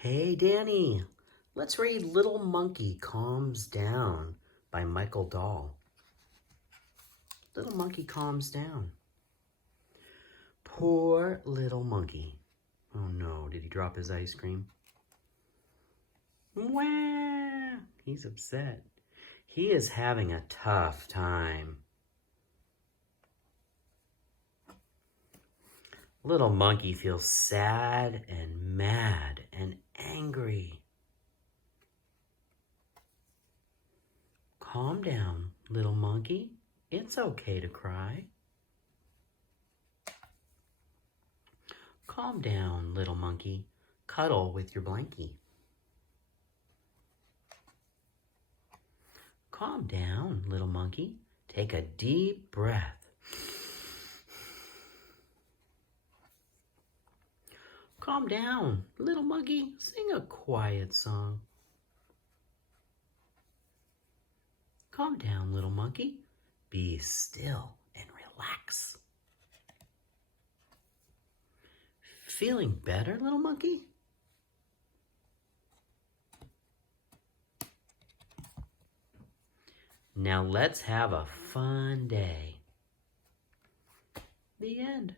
Hey, Danny, let's read Little Monkey Calms Down by Michael Dahl. Little Monkey Calms Down. Poor little monkey. Oh no, did he drop his ice cream? Wah! He's upset. He is having a tough time. Little monkey feels sad and mad and angry. Calm down, little monkey. It's okay to cry. Calm down, little monkey. Cuddle with your blankie. Calm down, little monkey. Take a deep breath. Calm down, little monkey. Sing a quiet song. Calm down, little monkey. Be still and relax. Feeling better, little monkey? Now let's have a fun day. The end.